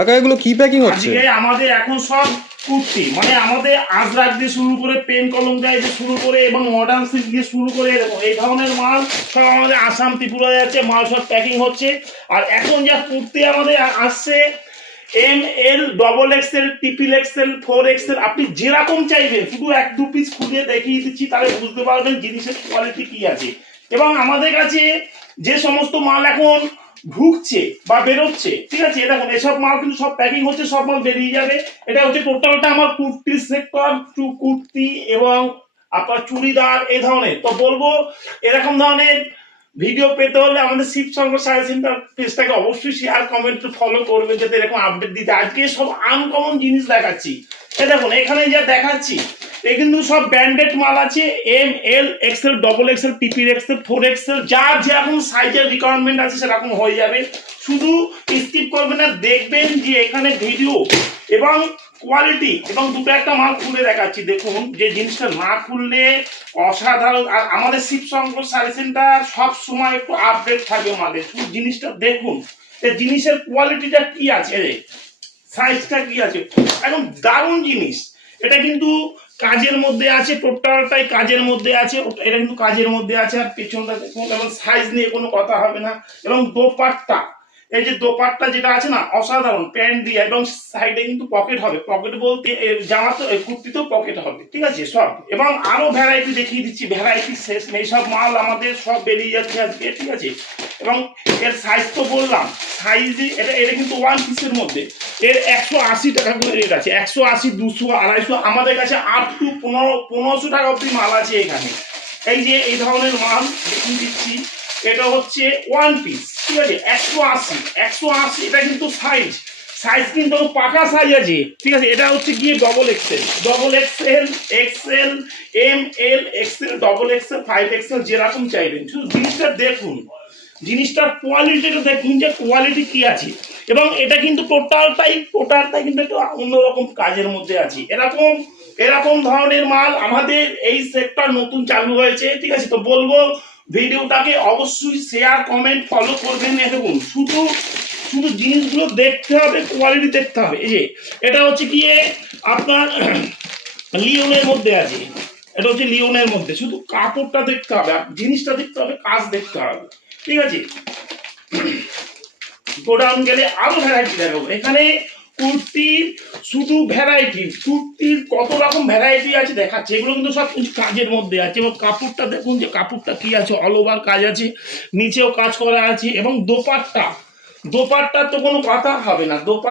কাকা এগুলো কি প্যাকিং হচ্ছে? আজকে আমাদের এখন সব কুর্তি, মানে আমাদের আজরাক দিয়ে শুরু করে পেন কলম দিয়ে শুরু করে এবং মডার্ন সিল্ক দিয়ে শুরু করে এই ধরনের মাল সব আমাদের আসাম ত্রিপুরা যাচ্ছে, মাল সব প্যাকিং হচ্ছে। আর এখন যা কুর্তি আমাদের আসছে ML, XXL, XXL, 4XL, আপনি যেরকম চাইবেন শুধু 1-2 পিস খুলে দেখিয়ে দিচ্ছি, তাহলে বুঝতে পারবেন জিনিসের কোয়ালিটি কি আছে। এবং আমাদের কাছে যে সমস্ত মাল এখন ঢুকছে বা বেরোচ্ছে, ঠিক আছে, দেখুন এসব মাল কিন্তু সব প্যাকিং হচ্ছে, সব মাল বেরিয়ে যাবে। এটা হচ্ছে টোটালটা আমার কুর্তি সেক্টর, কুর্তি এবং আপনার চুড়িদার এই ধরনের। তো বলবো এরকম ধরনের ভিডিও পেতে হলে আমাদের শিব শঙ্কর সাড়ে সেন্টার পেজটাকে অবশ্যই শেয়ার কমেন্ট ফলো করবে, যাতে এরকম আপডেট দিতে। আজকে সব আনকমন জিনিস দেখাচ্ছি। দেখুন এখানে যা দেখাচ্ছি এ কিন্তু সব ব্র্যান্ডেড মাল আছে, ML, XL, XXL, XXL, 4XL, যার যেরকম সাইজের রিকোয়ারমেন্ট আছে সেরকম হয়ে যাবে। শুধু স্কিপ করবেন না, দেখবেন যে এখানে ভিডিও এবং কোয়ালিটি। এবং দুটো একটা মাল খুলে দেখাচ্ছি, দেখুন যে জিনিসটা না খুললে অসাধারণ। আর আমাদের শিব শঙ্কর সার্ভিস সেন্টার সব সময় একটু আপডেট থাকবে আমাদের। শুধু জিনিসটা দেখুন জিনিসের কোয়ালিটিটা কি আছে, সাইজটা কি আছে, একদম দারুণ জিনিস। এটা কিন্তু কাজের মধ্যে আছে, টোটালটাই কাজের মধ্যে আছে, এটা কিন্তু কাজের মধ্যে আছে। আর পেছনটা দেখুন, এবং সাইজ নিয়ে কোনো কথা হবে না। এবং দোপাট্টা, এই যে দোপাট্টা যেটা আছে না, অসাধারণ, প্যান্ট দিয়ে এবং সাইডে কিন্তু পকেট হবে। পকেট বলতে জামা তো কুর্তিতেও পকেট হবে, ঠিক আছে সব। এবং আরো ভ্যারাইটি দেখিয়ে দিচ্ছি, ভ্যারাইটি শেষ নেই, সব মাল আমাদের সব বেরিয়ে যাচ্ছে আজকে, ঠিক আছে। এবং এর সাইজ তো বললাম, সাইজ এটা কিন্তু 1 পিসের মধ্যে এর 180 টাকা করে রেট আছে। 180, 200, 250, আমাদের কাছে আপ টু 1500 টাকা অব্দি মাল আছে এখানে। এই যে এই ধরনের মাল দেখিয়ে দিচ্ছি, এটা হচ্ছে 1 পিস, ঠিক আছে, 180। এটা কিন্তু সাইজ কিন্তু পাকা সাইজ আছে, ঠিক আছে। এটা হচ্ছে গিয়ে XXL, XXL, ML, XL, XXL, 5XL, যেরকম চাইবেন। শুধু জিনিসটা দেখুন, জিনিসটার কোয়ালিটিটা দেখুন যে কোয়ালিটি কি আছে। এবং এটা কিন্তু টোটালটাই কিন্তু একটু অন্যরকম কাজের মধ্যে আছে। এরকম ধরনের মাল আমাদের এই সেক্টর নতুন চালু হয়েছে, ঠিক আছে। তো বলবো ভিডিওটাকে অবশ্যই শেয়ার কমেন্ট ফলো করবেন। দেখুন শুধু জিনিসগুলো দেখতে হবে, কোয়ালিটি দেখতে হবে। এই যে এটা হচ্ছে গিয়ে আপনার লিওনের মধ্যে আছে, এটা হচ্ছে লিওনের মধ্যে। শুধু কাপড়টা দেখতে হবে, আর জিনিসটা দেখতে হবে, কাজ দেখতে হবে, ঠিক আছে। গোডাউন গেলে আরো ভ্যারাইটি দেখাবো। এখানে কুর্তির শুধু ভ্যারাইটি, কুর্তির কত রকম ভ্যারাইটি আছে দেখাচ্ছে। এগুলো কিন্তু সব কিছু কাজের মধ্যে আছে। এবং কাপড়টা দেখুন যে কাপড়টা কি আছে, অল ওভার কাজ আছে, নিচেও কাজ করা আছে। এবং দোপাট্টার তো কোনো কথা হবে না।